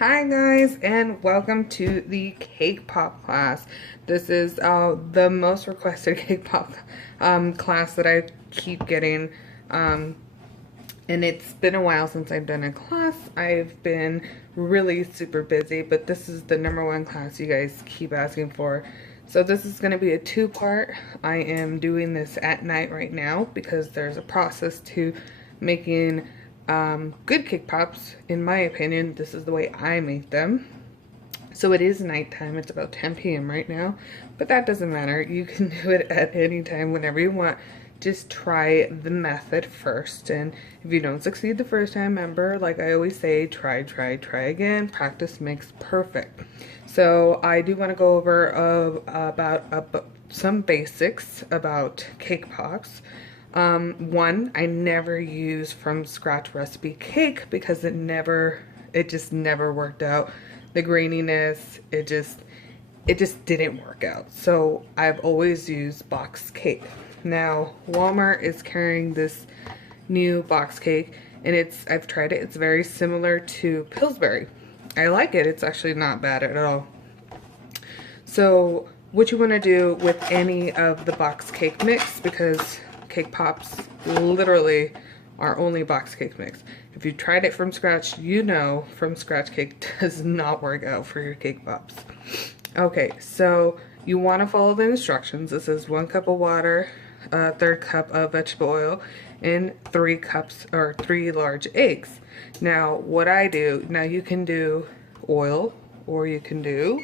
Hi guys, and welcome to the cake pop class. This is the most requested cake pop class that I keep getting, and it's been a while since I've done a class. I've been really super busy, but this is the #1 class you guys keep asking for. So this is going to be a two-part. I am doing this at night right now because there's a process to making good cake pops. In my opinion, this is the way I make them. So it is nighttime. It's about 10 p.m. right now, but that doesn't matter. You can do it at any time whenever you want. Just try the method first, and if you don't succeed the first time, remember, like I always say, try again. Practice makes perfect. So I do want to go over about some basics about cake pops. One, I never use from scratch recipe cake because it just never worked out. The graininess, it just didn't work out. So I've always used box cake. Now Walmart is carrying this new box cake, and I've tried it. It's very similar to Pillsbury. I like it. It's actually not bad at all. So what you want to do with any of the box cake mix, because cake pops literally are only box cake mix. If you tried it from scratch, you know from scratch cake does not work out for your cake pops. Okay, so you want to follow the instructions. This is 1 cup of water, 1/3 cup of vegetable oil, and 3 cups or 3 large eggs. Now what I do, now you can do oil or you can do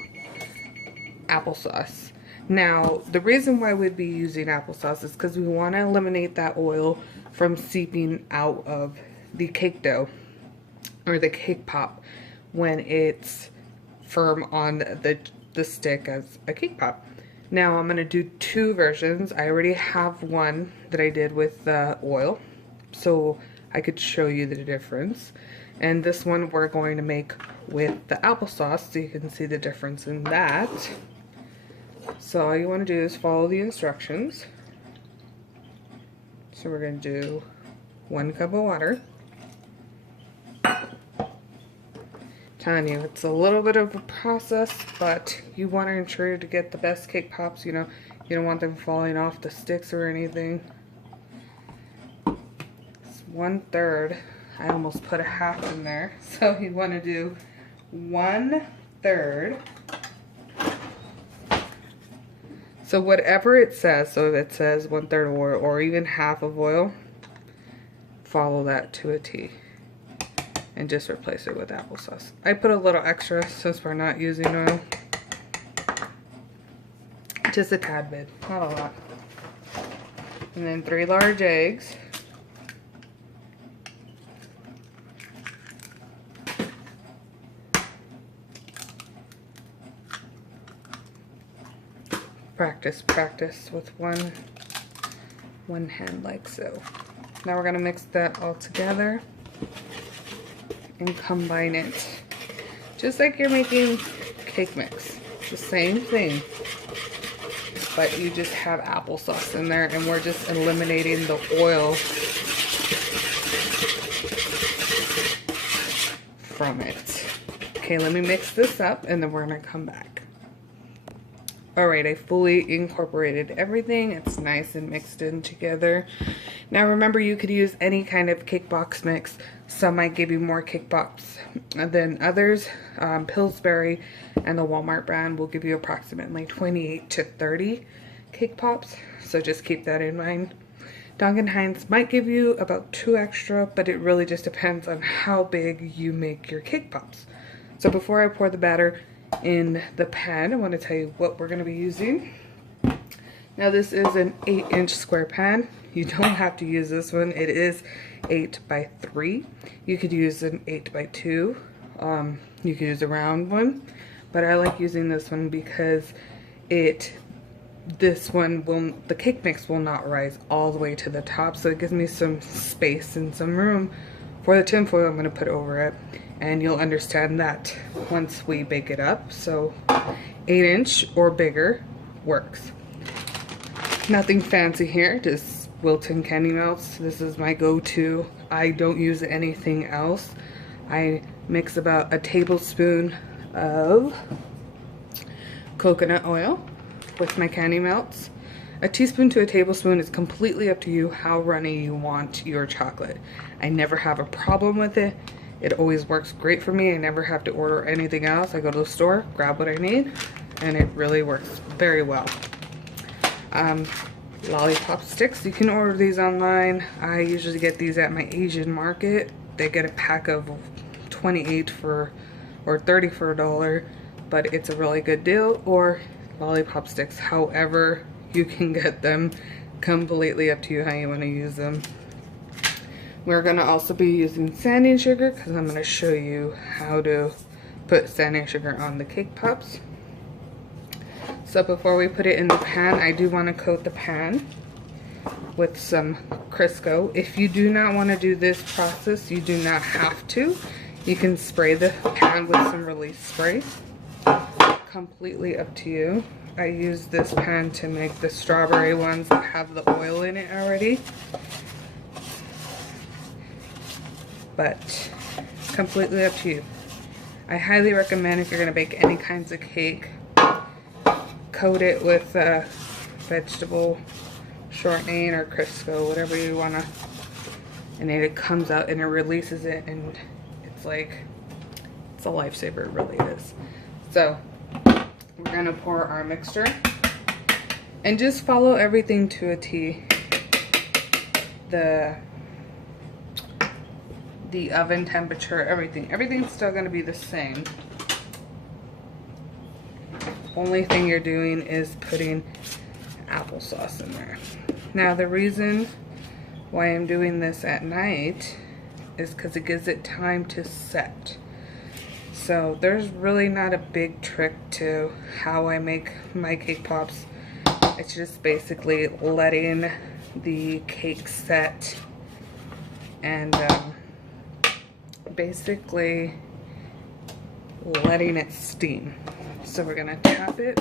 applesauce. Now, the reason why we'd be using applesauce is because we want to eliminate that oil from seeping out of the cake dough or the cake pop when it's firm on the stick as a cake pop. Now, I'm going to do 2 versions. I already have one that I did with oil, so I could show you the difference. And this one we're going to make with the applesauce, so you can see the difference in that. So all you want to do is follow the instructions. So we're going to do 1 cup of water. Telling you, it's a little bit of a process, but you want to ensure to get the best cake pops. You know, you don't want them falling off the sticks or anything. It's 1/3. I almost put a half in there. So you want to do 1/3. So whatever it says, so if it says 1/3 oil or even half of oil, follow that to a T and just replace it with applesauce. I put a little extra since we're not using oil. Just a tad bit, not a lot. And then 3 large eggs. Practice with one hand like so. Now we're gonna mix that all together and combine it just like you're making cake mix. The same thing, but you just have applesauce in there, and we're just eliminating the oil from it. Okay, let me mix this up and then we're gonna come back. Alright, I fully incorporated everything. It's nice and mixed in together. Now remember, you could use any kind of cake box mix. Some might give you more cake pops than others. Pillsbury and the Walmart brand will give you approximately 28 to 30 cake pops. So just keep that in mind. Duncan Hines might give you about 2 extra, but it really just depends on how big you make your cake pops. So before I pour the batter in the pan, I want to tell you what we're going to be using. Now this is an 8-inch square pan. You don't have to use this one. It is 8 by 3. You could use an 8 by 2. You could use a round one, but I like using this one because the cake mix will not rise all the way to the top, so it gives me some space and some room for the tin foil I'm going to put over it. And you'll understand that once we bake it up. So 8-inch or bigger works. Nothing fancy here, just Wilton candy melts. This is my go-to. I don't use anything else. I mix about a tablespoon of coconut oil with my candy melts. A teaspoon to a tablespoon is completely up to you how runny you want your chocolate. I never have a problem with it. It always works great for me. I never have to order anything else. I go to the store, grab what I need, and it really works very well. Lollipop sticks, you can order these online. I usually get these at my Asian market. They get a pack of 28 for, or 30 for $1, but it's a really good deal. Or lollipop sticks, however you can get them, completely up to you how you want to use them. We're going to also be using sanding sugar because I'm going to show you how to put sanding sugar on the cake pops. So before we put it in the pan, I do want to coat the pan with some Crisco. If you do not want to do this process, you do not have to. You can spray the pan with some release spray. Completely up to you. I use this pan to make the strawberry ones that have the oil in it already. But completely up to you. I highly recommend, if you're going to bake any kinds of cake, coat it with vegetable shortening or Crisco, whatever you want to, and then it comes out and it releases it, and it's like, it's a lifesaver, it really is. So we're going to pour our mixture and just follow everything to a T. The oven temperature, everything's still going to be the same. Only thing you're doing is putting applesauce in there. Now the reason why I'm doing this at night is because it gives it time to set. So there's really not a big trick to how I make my cake pops. It's just basically letting the cake set and basically letting it steam. So we're gonna tap it.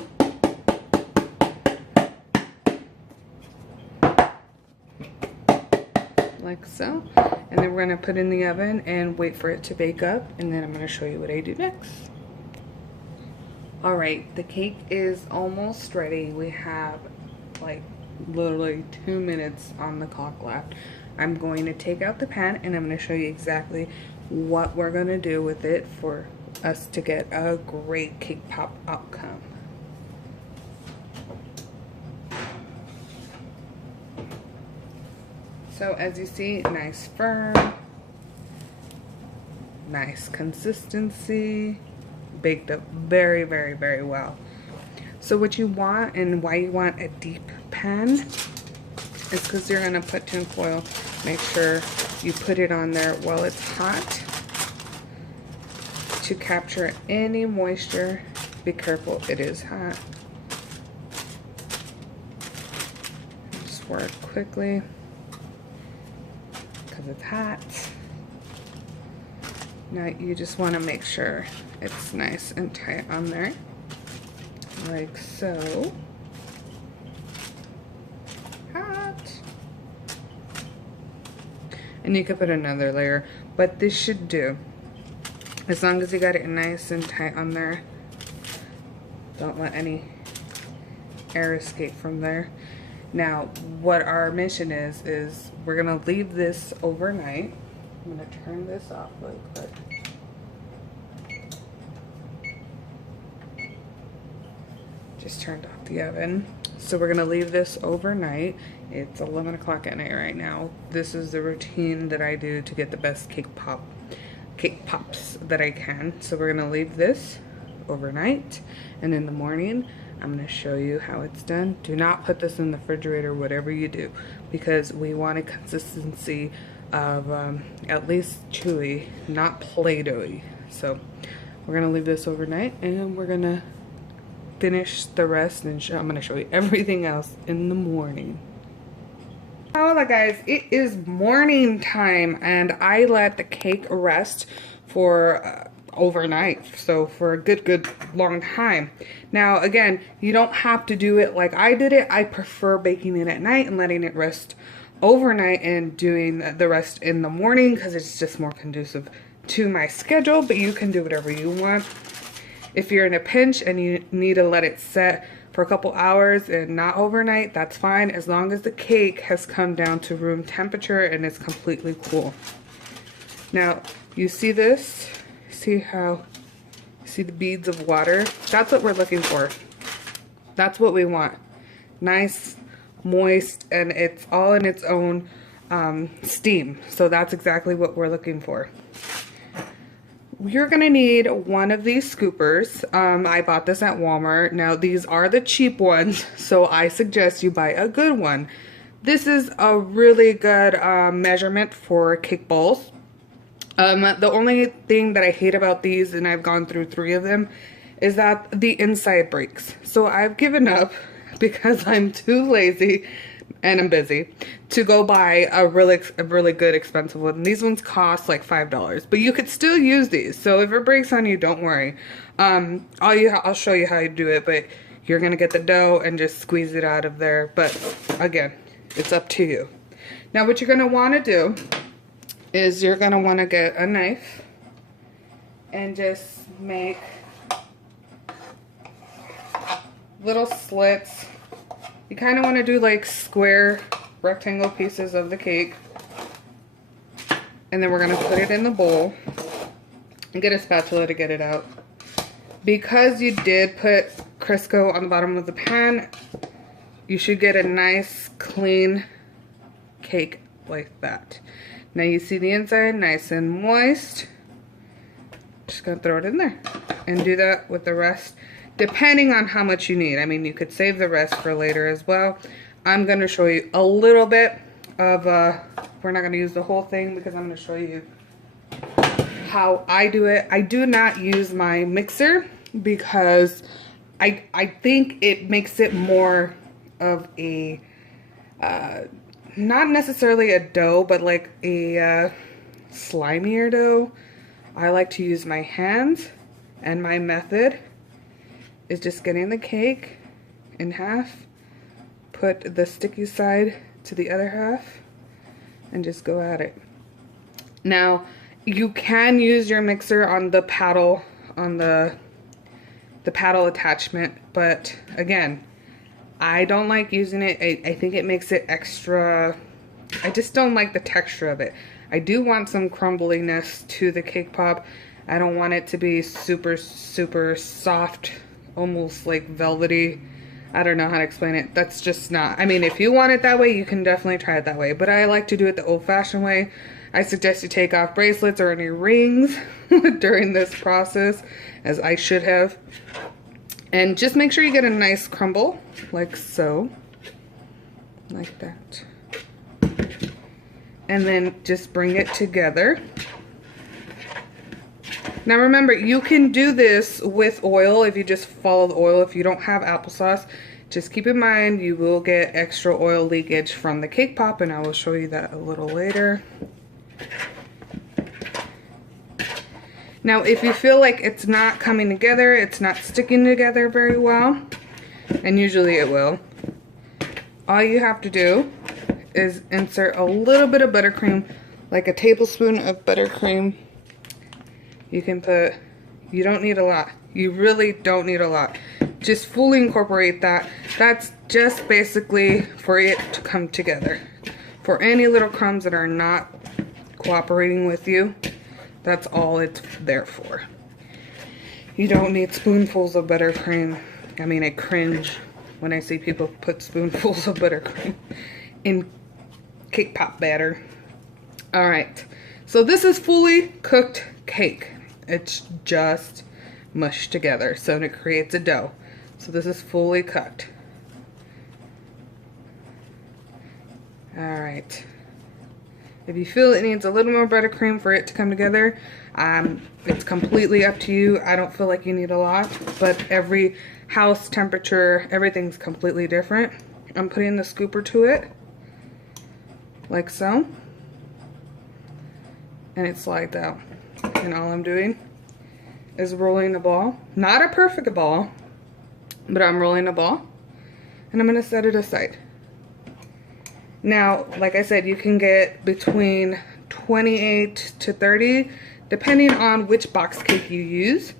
Like so. And then we're gonna put it in the oven and wait for it to bake up, and then I'm gonna show you what I do next. Alright, the cake is almost ready. We have like literally 2 minutes on the clock left. I'm going to take out the pan and I'm going to show you exactly what we're going to do with it for us to get a great cake pop outcome. So as you see, nice firm, nice consistency, baked up very, very, very well. So what you want, and why you want a deep pan, is because you're going to put tin foil. Make sure you put it on there while it's hot to capture any moisture. Be careful, it is hot. Just work quickly because it's hot. Now you just want to make sure it's nice and tight on there, like so. And you could put another layer, but this should do. As long as you got it nice and tight on there. Don't let any air escape from there. Now, what our mission is we're gonna leave this overnight. I'm gonna turn this off really quick. Just turned off the oven. So we're gonna leave this overnight. It's 11 o'clock at night right now. This is the routine that I do to get the best cake pops that I can. So we're gonna leave this overnight, and in the morning I'm gonna show you how it's done. Do not put this in the refrigerator, whatever you do, because we want a consistency of at least chewy, not Play-Doh-y. So we're gonna leave this overnight, and we're gonna finish the rest, and I'm gonna show you everything else in the morning. Hola guys, it is morning time, and I let the cake rest for overnight, so for a good long time. Now again, you don't have to do it like I did it. I prefer baking it at night and letting it rest overnight and doing the rest in the morning because it's just more conducive to my schedule, but you can do whatever you want. If you're in a pinch and you need to let it set for a couple hours and not overnight, that's fine, as long as the cake has come down to room temperature and it's completely cool. Now, you see this? See the beads of water? That's what we're looking for. That's what we want. Nice, moist, and it's all in its own steam. So that's exactly what we're looking for. You're gonna need one of these scoopers. I bought this at Walmart. Now these are the cheap ones, so I suggest you buy a good one. This is a really good measurement for cake bowls. The only thing that I hate about these, and I've gone through 3 of them, is that the inside breaks. So I've given up because I'm too lazy and I'm busy to go buy a really good expensive one. These ones cost like $5, but you could still use these. So if it breaks on you, don't worry. I'll show you how you do it, but you're gonna get the dough and just squeeze it out of there. But again, it's up to you. Now what you're gonna wanna do is you're gonna wanna get a knife and just make little slits. You kind of want to do like square rectangle pieces of the cake, and then we're going to put it in the bowl and get a spatula to get it out. Because you did put Crisco on the bottom of the pan, you should get a nice clean cake like that. Now you see the inside nice and moist. Just gonna throw it in there and do that with the rest, depending on how much you need. I mean, you could save the rest for later as well. I'm going to show you a little bit of, we're not going to use the whole thing because I'm going to show you how I do it. I do not use my mixer because I think it makes it more of a, not necessarily a dough, but like a slimier dough. I like to use my hands, and my method is just getting the cake in half, put the sticky side to the other half, and just go at it. Now, you can use your mixer on the paddle, on the paddle attachment, but again, I don't like using it. I think it makes it extra, I just don't like the texture of it. I do want some crumbliness to the cake pop. I don't want it to be super, super soft, almost like velvety. I don't know how to explain it. That's just not, I mean, if you want it that way, you can definitely try it that way, but I like to do it the old-fashioned way. I suggest you take off bracelets or any rings during this process, as I should have, and just make sure you get a nice crumble like so, like that, and then just bring it together. Now remember, you can do this with oil if you just follow the oil. If you don't have applesauce, just keep in mind you will get extra oil leakage from the cake pop, and I will show you that a little later. Now if you feel like it's not coming together, it's not sticking together very well, and usually it will, all you have to do is insert a little bit of buttercream, like a tablespoon of buttercream. You can put, you don't need a lot. You really don't need a lot. Just fully incorporate that. That's just basically for it to come together. For any little crumbs that are not cooperating with you, that's all it's there for. You don't need spoonfuls of buttercream. I mean, I cringe when I see people put spoonfuls of buttercream in cake pop batter. All right, so this is fully cooked cake. It's just mushed together, so it creates a dough. So this is fully cooked. All right. If you feel it needs a little more buttercream for it to come together, it's completely up to you. I don't feel like you need a lot, but every house temperature, everything's completely different. I'm putting the scooper to it, like so, and it slides out. And all I'm doing is rolling the ball. Not a perfect ball, but I'm rolling a ball, and I'm gonna set it aside. Now, like I said, you can get between 28 to 30 depending on which box cake you use.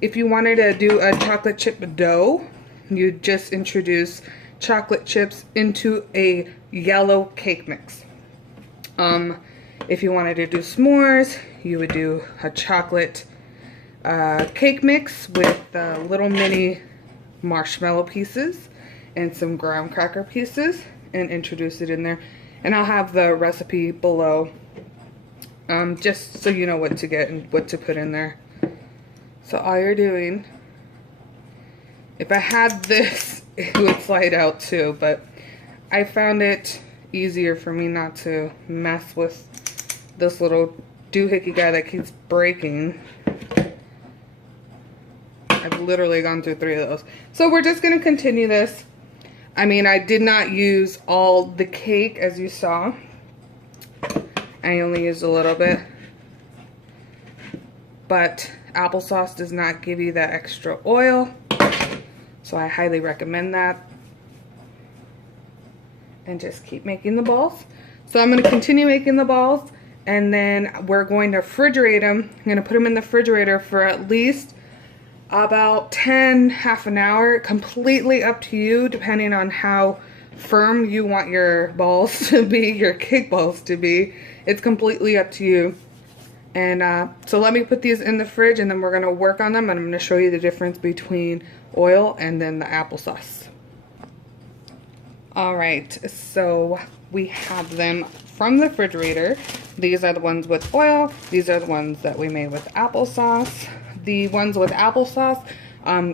If you wanted to do a chocolate chip dough, you just introduce chocolate chips into a yellow cake mix. If you wanted to do s'mores, you would do a chocolate cake mix with little mini marshmallow pieces and some graham cracker pieces and introduce it in there. And I'll have the recipe below, just so you know what to get and what to put in there. So all you're doing, if I had this, it would slide out too, but I found it easier for me not to mess with this little doohickey guy that keeps breaking. I've literally gone through 3 of those. So we're just going to continue this. I mean, I did not use all the cake as you saw. I only used a little bit. But applesauce does not give you that extra oil. So I highly recommend that. And just keep making the balls. So I'm going to continue making the balls. And then we're going to refrigerate them. I'm going to put them in the refrigerator for at least about half an hour. Completely up to you, depending on how firm you want your balls to be, your cake balls to be. It's completely up to you. And so let me put these in the fridge, and then we're going to work on them, and I'm going to show you the difference between oil and then the applesauce. Alright, so we have them from the refrigerator. These are the ones with oil. These are the ones that we made with applesauce. The ones with applesauce,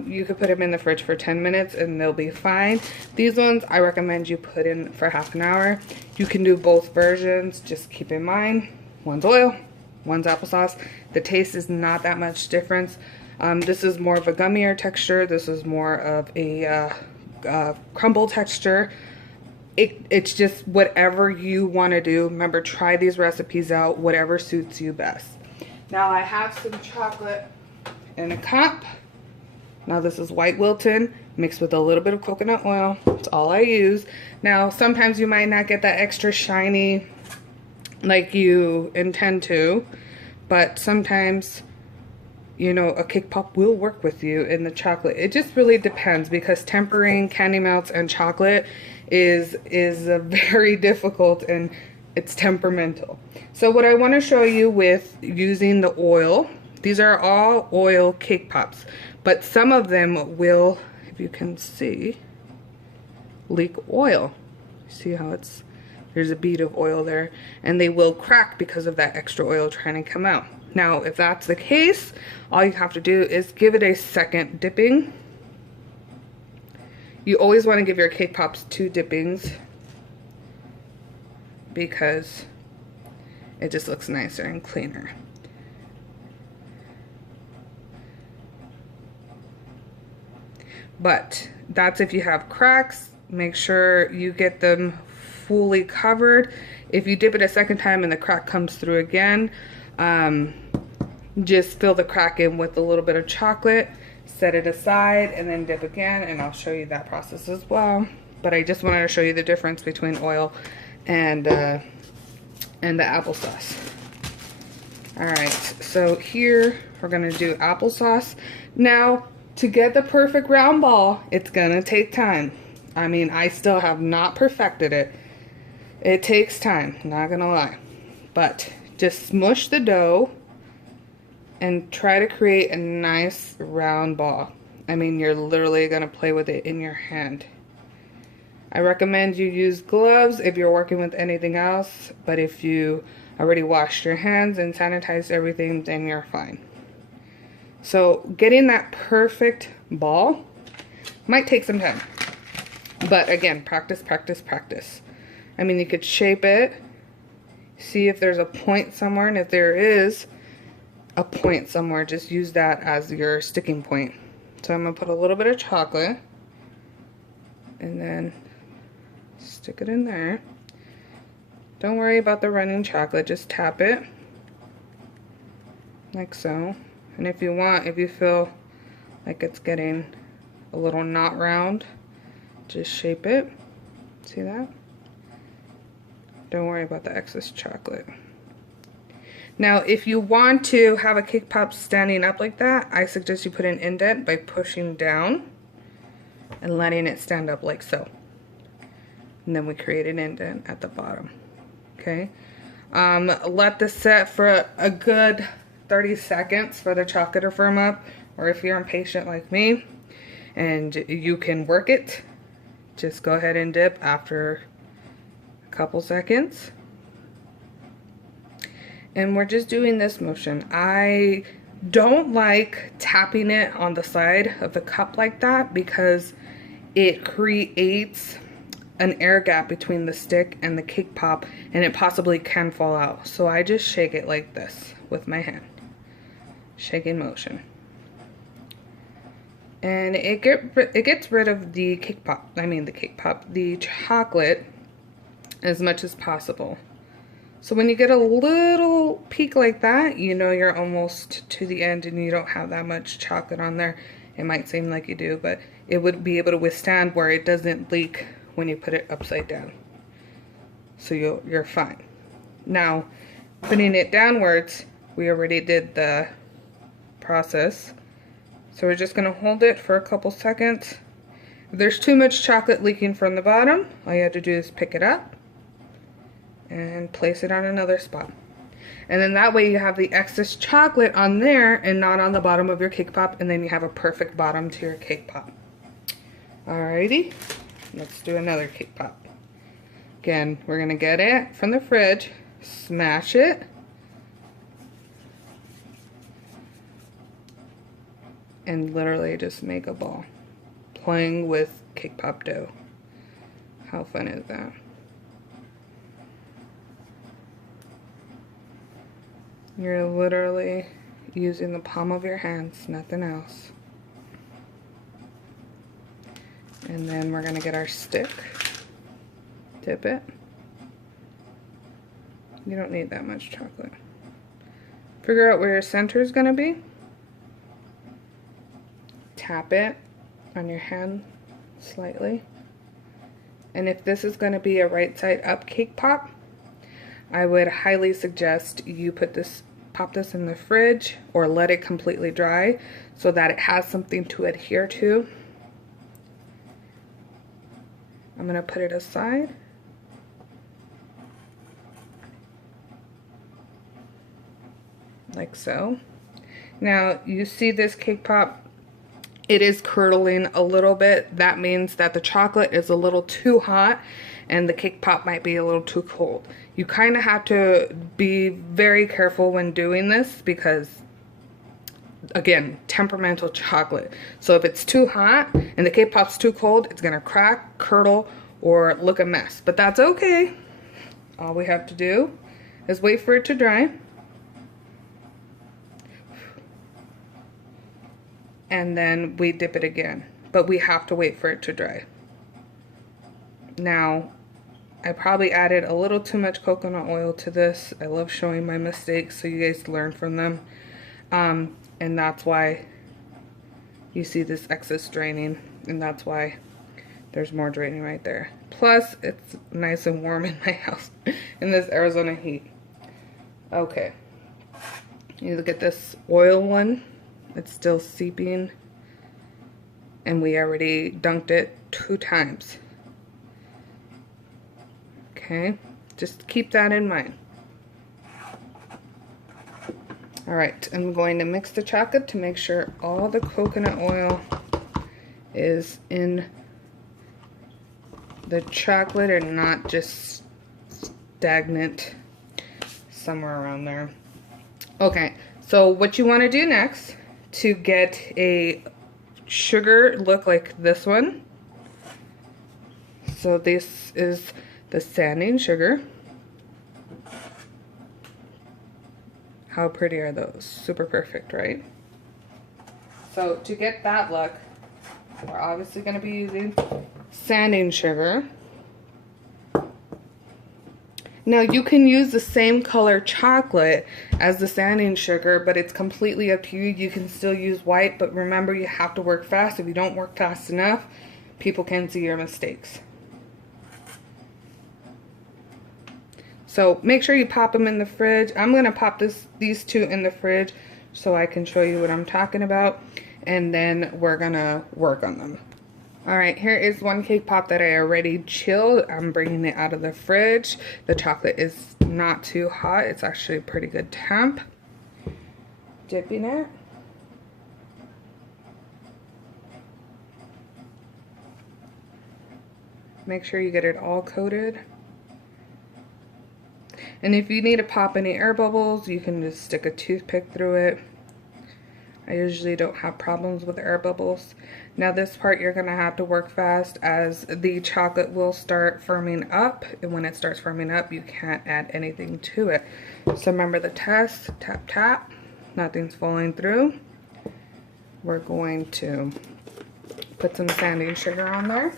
you could put them in the fridge for 10 minutes and they'll be fine. These ones, I recommend you put in for half an hour. You can do both versions. Just keep in mind, one's oil, one's applesauce. The taste is not that much difference. This is more of a gummier texture. This is more of a crumble texture. It's just whatever you want to do. Remember, try these recipes out, whatever suits you best. Now I have some chocolate in a cup. Now this is white Wilton mixed with a little bit of coconut oil. That's all I use. Now sometimes you might not get that extra shiny like you intend to, but sometimes, you know, a cake pop will work with you in the chocolate. It just really depends, because tempering candy melts and chocolate is very difficult and it's temperamental. So what I want to show you with using the oil, these are all oil cake pops, but some of them will, if you can see, leak oil. See how there's a bead of oil there, and they will crack because of that extra oil trying to come out. Now, if that's the case, all you have to do is give it a second dipping. You always want to give your cake pops 2 dippings because it just looks nicer and cleaner. But that's if you have cracks. Make sure you get them fully covered. If you dip it a second time and the crack comes through again, just fill the crack in with a little bit of chocolate, set it aside, and then dip again, and I'll show you that process as well. But I just wanted to show you the difference between oil and the applesauce. Alright, so here we're going to do applesauce. Now, to get the perfect round ball, it's going to take time. I mean, I still have not perfected it. It takes time, not going to lie. But just smush the dough and try to create a nice round ball. I mean, you're literally going to play with it in your hand. I recommend you use gloves if you're working with anything else, but if you already washed your hands and sanitized everything, then you're fine. So getting that perfect ball might take some time. But again, practice, practice, practice. I mean, you could shape it, see if there's a point somewhere, and if there is a point somewhere, just use that as your sticking point. So I'm going to put a little bit of chocolate and then stick it in there. Don't worry about the running chocolate, just tap it like so. And if you want, if you feel like it's getting a little not round, just shape it. See that? Don't worry about the excess chocolate. Now, if you want to have a cake pop standing up like that, I suggest you put an indent by pushing down and letting it stand up like so. And then we create an indent at the bottom. Okay. Let this set for a good 30 seconds for the chocolate to firm up, or if you're impatient like me and you can work it, just go ahead and dip after a couple seconds. And we're just doing this motion. I don't like tapping it on the side of the cup like that because it creates an air gap between the stick and the cake pop, and it possibly can fall out. So I just shake it like this with my hand. Shaking motion. And it gets rid of the the chocolate as much as possible. So when you get a little peak like that, you know you're almost to the end and you don't have that much chocolate on there. It might seem like you do, but it would be able to withstand where it doesn't leak when you put it upside down. So you're fine. Now, putting it downwards, we already did the process. So we're just going to hold it for a couple seconds. If there's too much chocolate leaking from the bottom, all you have to do is pick it up and place it on another spot. And then that way you have the excess chocolate on there and not on the bottom of your cake pop, and then you have a perfect bottom to your cake pop. Alrighty, let's do another cake pop. Again, we're going to get it from the fridge, smash it, and literally just make a ball. Playing with cake pop dough. How fun is that? You're literally using the palm of your hands, nothing else. And then we're going to get our stick. Dip it. You don't need that much chocolate. Figure out where your center is going to be. Tap it on your hand slightly. And if this is going to be a right side up cake pop, I would highly suggest you pop this in the fridge or let it completely dry so that it has something to adhere to. I'm going to put it aside. Like so. Now you see this cake pop, it is curdling a little bit. That means that the chocolate is a little too hot and the cake pop might be a little too cold. You kind of have to be very careful when doing this because, again, temperamental chocolate. So if it's too hot and the cake pop's too cold, it's gonna crack, curdle, or look a mess. But that's okay. All we have to do is wait for it to dry. And then we dip it again. But we have to wait for it to dry. Now, I probably added a little too much coconut oil to this. I love showing my mistakes so you guys learn from them. And that's why you see this excess draining. And that's why there's more draining right there. Plus, it's nice and warm in my house in this Arizona heat. Okay. You look at this oil one. It's still seeping. And we already dunked it 2 times. Okay, just keep that in mind. Alright, I'm going to mix the chocolate to make sure all the coconut oil is in the chocolate and not just stagnant somewhere around there. Okay, so what you want to do next to get a sugar look like this one. So this is the sanding sugar. How pretty are those? Super perfect, right? So to get that look, we're obviously going to be using sanding sugar. Now you can use the same color chocolate as the sanding sugar, but it's completely up to you. You can still use white, but remember you have to work fast. If you don't work fast enough, people can see your mistakes. So make sure you pop them in the fridge. I'm gonna pop these two in the fridge so I can show you what I'm talking about, and then we're gonna work on them. All right, here is one cake pop that I already chilled. I'm bringing it out of the fridge. The chocolate is not too hot. It's actually a pretty good temp. Dipping it. Make sure you get it all coated. And if you need to pop any air bubbles, you can just stick a toothpick through it. I usually don't have problems with air bubbles. Now this part you're gonna have to work fast as the chocolate will start firming up. And when it starts firming up, you can't add anything to it. So remember the test, tap, tap, nothing's falling through. We're going to put some sanding sugar on there.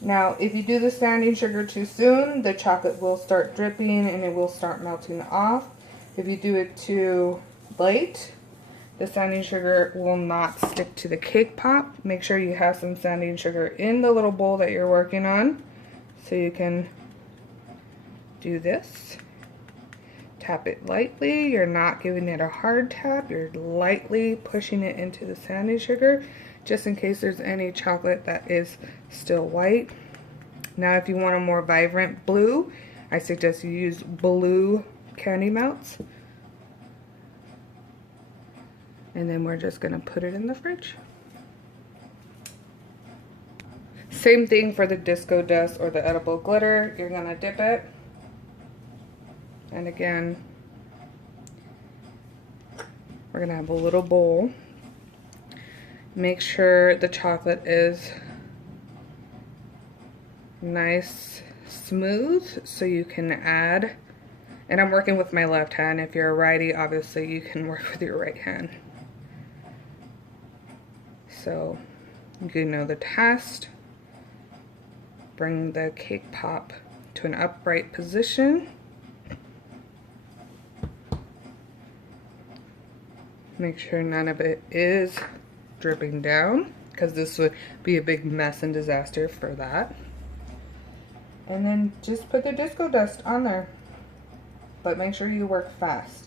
Now, if you do the sanding sugar too soon, the chocolate will start dripping and it will start melting off. If you do it too late, the sanding sugar will not stick to the cake pop. Make sure you have some sanding sugar in the little bowl that you're working on. So you can do this. Tap it lightly. You're not giving it a hard tap. You're lightly pushing it into the sanding sugar, just in case there's any chocolate that is still white. Now if you want a more vibrant blue, I suggest you use blue candy melts. And then we're just gonna put it in the fridge. Same thing for the disco dust or the edible glitter. You're gonna dip it. And again, we're gonna have a little bowl. Make sure the chocolate is nice, smooth, so you can add. And I'm working with my left hand. If you're a righty, obviously you can work with your right hand. So you know the test. Bring the cake pop to an upright position. Make sure none of it is dripping down, because this would be a big mess and disaster for that. And then just put the disco dust on there, but make sure you work fast.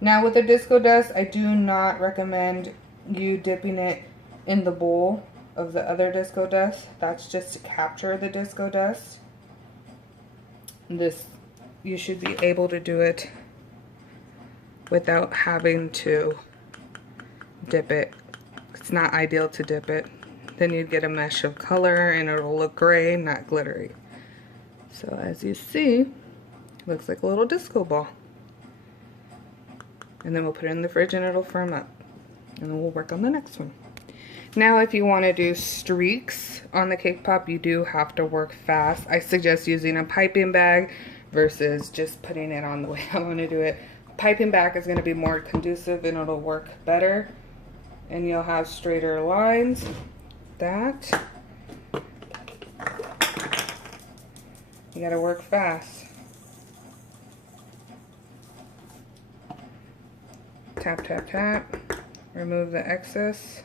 Now with the disco dust, I do not recommend you dipping it in the bowl of the other disco dust. That's just to capture the disco dust. This, you should be able to do it without having to dip it. It's not ideal to dip it. Then you'd get a mesh of color and it'll look gray, not glittery. So as you see, it looks like a little disco ball. And then we'll put it in the fridge and it'll firm up. And then we'll work on the next one. Now if you want to do streaks on the cake pop, you do have to work fast. I suggest using a piping bag versus just putting it on the way I want to do it. Piping bag is going to be more conducive and it'll work better. And you'll have straighter lines. That. You gotta work fast. Tap, tap, tap. Remove the excess.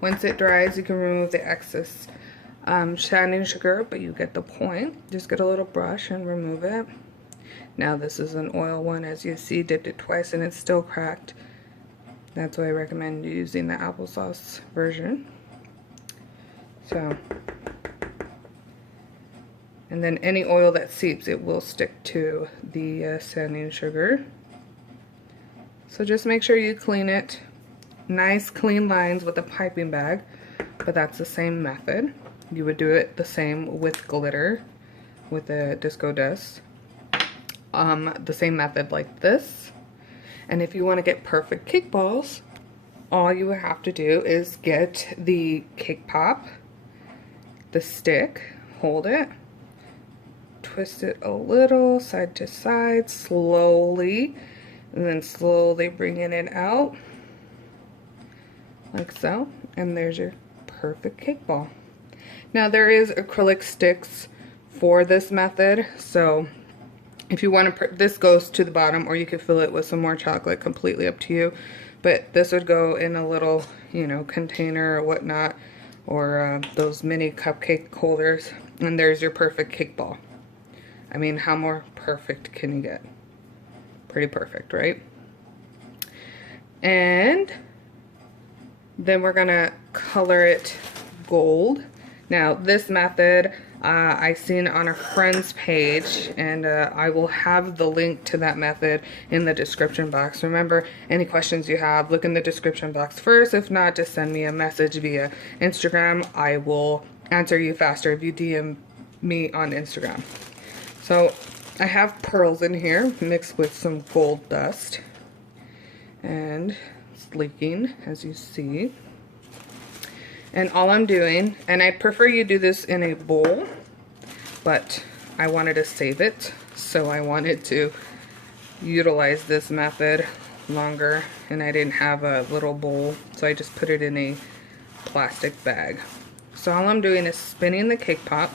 Once it dries, you can remove the excess sanding sugar, but you get the point. Just get a little brush and remove it. Now this is an oil one, as you see, dipped it twice and it's still cracked. That's why I recommend using the applesauce version. So, and then any oil that seeps, it will stick to the sanding sugar. So just make sure you clean it. Nice clean lines with a piping bag, but that's the same method. You would do it the same with glitter, with the disco dust. The same method like this. And if you want to get perfect cake balls, all you would have to do is get the cake pop, the stick, hold it, twist it a little side to side, slowly, and then slowly bringing it out, like so, and there's your perfect cake ball. Now there is acrylic sticks for this method, so if you want to, this goes to the bottom, or you could fill it with some more chocolate, completely up to you. But this would go in a little, you know, container or whatnot. or those mini cupcake holders, and there's your perfect cake ball. I mean, how more perfect can you get? Pretty perfect, right? And then we're gonna color it gold. Now this method I seen on a friend's page, and I will have the link to that method in the description box. Remember, any questions you have, look in the description box first. If not, just send me a message via Instagram. I will answer you faster if you DM me on Instagram. So I have pearls in here mixed with some gold dust, and it's leaking, as you see. And all I'm doing, and I prefer you do this in a bowl, but I wanted to save it, so I wanted to utilize this method longer, and I didn't have a little bowl, so I just put it in a plastic bag. So all I'm doing is spinning the cake pop.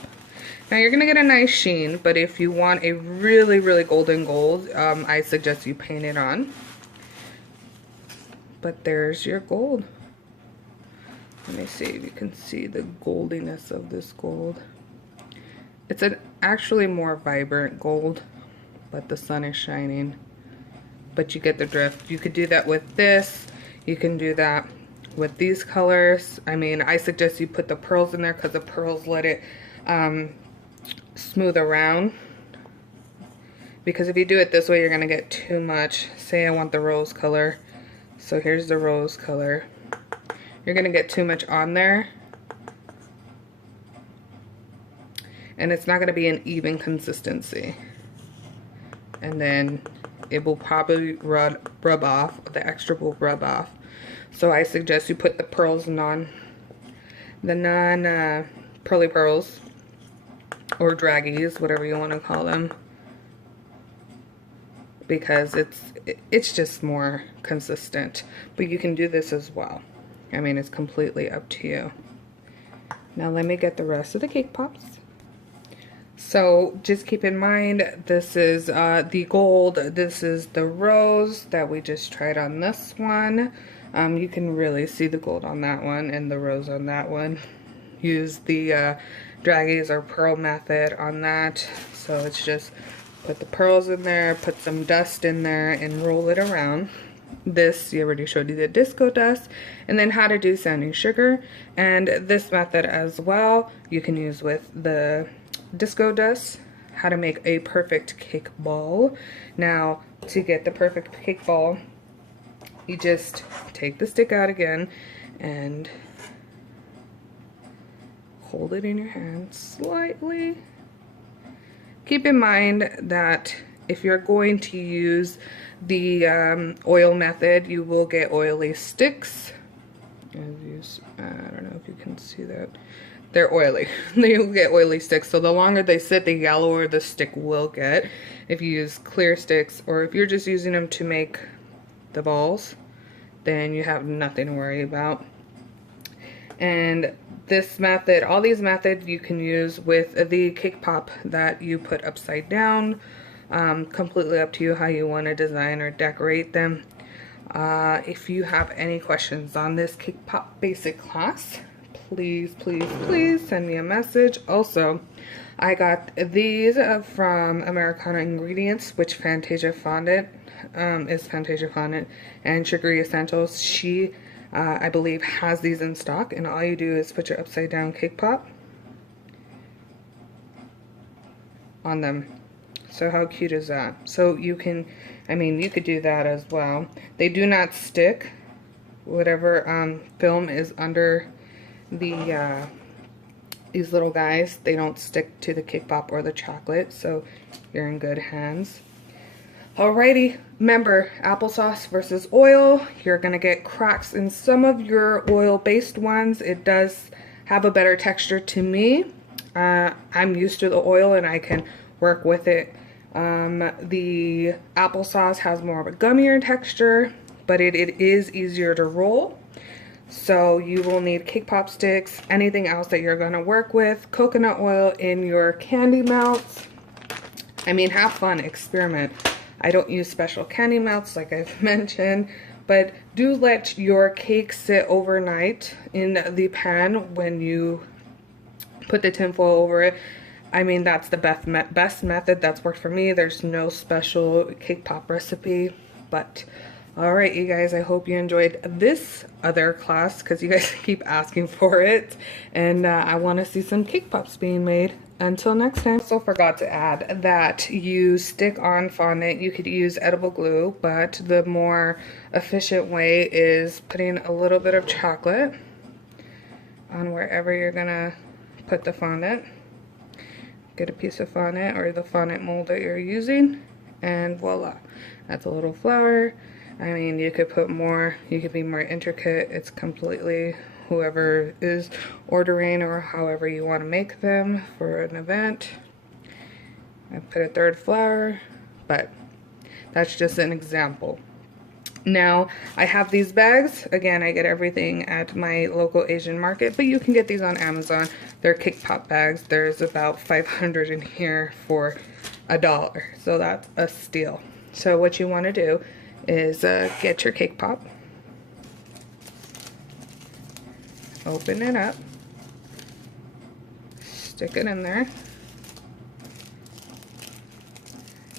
Now you're gonna get a nice sheen, but if you want a really, really golden gold, I suggest you paint it on. But there's your gold. Let me see if you can see the goldiness of this gold. It's an actually more vibrant gold, but the sun is shining. But you get the drift. You could do that with this. You can do that with these colors. I mean, I suggest you put the pearls in there because the pearls let it smooth around. Because if you do it this way, you're gonna get too much. Say I want the rose color. So here's the rose color. You're gonna get too much on there, and it's not gonna be an even consistency, and then it will probably rub off. The extra will rub off. So I suggest you put the pearls the non pearly pearls, or draggies, whatever you want to call them, because it's just more consistent. But you can do this as well. I mean, it's completely up to you. Now let me get the rest of the cake pops. So just keep in mind, this is the gold, this is the rose that we just tried on this one. You can really see the gold on that one and the rose on that one. Use the draggies or pearl method on that. So it's just put the pearls in there, put some dust in there, and roll it around. This, you already showed you the disco dust, and then how to do sanding sugar. And this method as well, you can use with the disco dust, how to make a perfect cake ball. Now, to get the perfect cake ball, you just take the stick out again and hold it in your hand slightly. Keep in mind that if you're going to use the oil method, you will get oily sticks. I don't know if you can see that. They're oily. You'll get oily sticks. So the longer they sit, the yellower the stick will get. If you use clear sticks, or if you're just using them to make the balls, then you have nothing to worry about. And this method, all these methods you can use with the cake pop that you put upside down. Completely up to you how you want to design or decorate them. If you have any questions on this cake pop basic class, please send me a message. Also, I got these from Americana Ingredients, which Fantasia Fondant is Fantasia Fondant, and Sugary Essentials. She I believe has these in stock, and all you do is put your upside down cake pop on them. So how cute is that? So you can, I mean, you could do that as well. They do not stick. Whatever film is under the these little guys, they don't stick to the cake pop or the chocolate, so you're in good hands. Alrighty, remember, applesauce versus oil. You're gonna get cracks in some of your oil-based ones. It does have a better texture to me. I'm used to the oil and I can work with it. The applesauce has more of a gummier texture, but it is easier to roll. So you will need cake pop sticks, anything else that you're gonna work with, coconut oil in your candy melts. I mean, have fun, experiment. I don't use special candy melts like I've mentioned, But do let your cake sit overnight in the pan when you put the tinfoil over it. I mean, that's the best method. That's worked for me. There's no special cake pop recipe. But alright, you guys, I hope you enjoyed this other class because you guys keep asking for it. And I want to see some cake pops being made. Until next time. Also forgot to add that you stick on fondant. You could use edible glue, but the more efficient way is putting a little bit of chocolate on wherever you're gonna put the fondant. Get a piece of fondant or the fondant mold that you're using, and voila, that's a little flour. I mean, you could put more, you could be more intricate. It's completely whoever is ordering or however you want to make them for an event. I put a third flour, but that's just an example. Now, I have these bags. Again, I get everything at my local Asian market, but you can get these on Amazon. They're cake pop bags. There's about 500 in here for $1. So that's a steal. So what you want to do is get your cake pop. Open it up, stick it in there,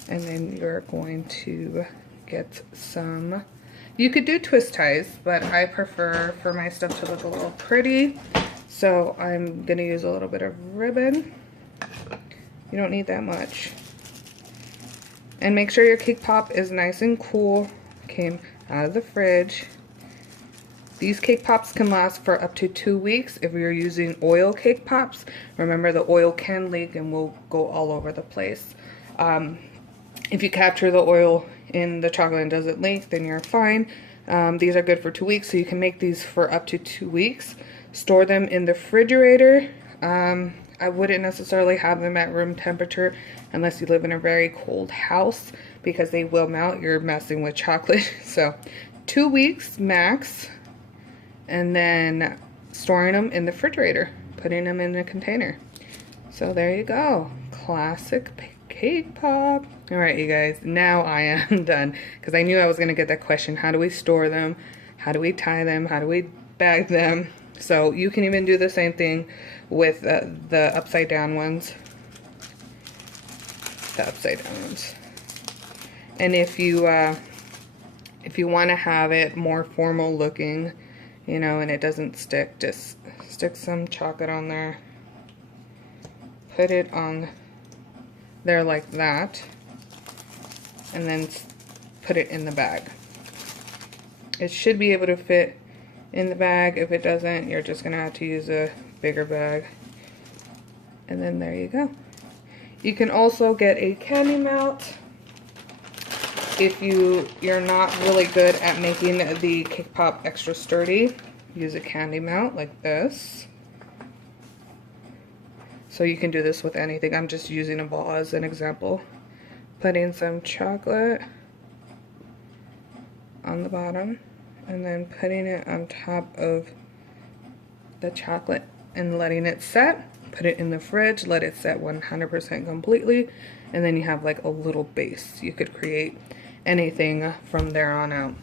and then you're going to get some, you could do twist ties, but I prefer for my stuff to look a little pretty, so I'm going to use a little bit of ribbon. You don't need that much. And make sure your cake pop is nice and cool, came out of the fridge. These cake pops can last for up to 2 weeks if you're using oil cake pops. Remember, the oil can leak and will go all over the place. If you capture the oil in the chocolate and doesn't leak, then you're fine. These are good for 2 weeks, so you can make these for up to 2 weeks. Store them in the refrigerator. I wouldn't necessarily have them at room temperature unless you live in a very cold house because they will melt. You're messing with chocolate. So 2 weeks max. And then storing them in the refrigerator, putting them in a container. So there you go, classic cake pop. All right, you guys, now I am done because I knew I was gonna get that question. How do we store them? How do we tie them? How do we bag them? So you can even do the same thing with the upside down ones. The upside down ones. And if you want to have it more formal looking, you know, and it doesn't stick, just stick some chocolate on there, put it on there like that, and then put it in the bag. It should be able to fit in the bag. If it doesn't, you're just gonna have to use a bigger bag. And then there you go. You can also get a candy melt. If you're not really good at making the cake pop extra sturdy, use a candy melt like this. So you can do this with anything. I'm just using a ball as an example. Putting some chocolate on the bottom and then putting it on top of the chocolate and letting it set. Put it in the fridge, let it set 100% completely, and then you have like a little base. You could create anything from there on out.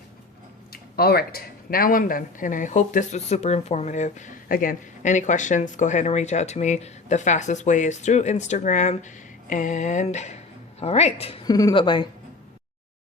Alright, now I'm done, and I hope this was super informative. Again, any questions, go ahead and reach out to me. The fastest way is through Instagram, and alright, bye-bye.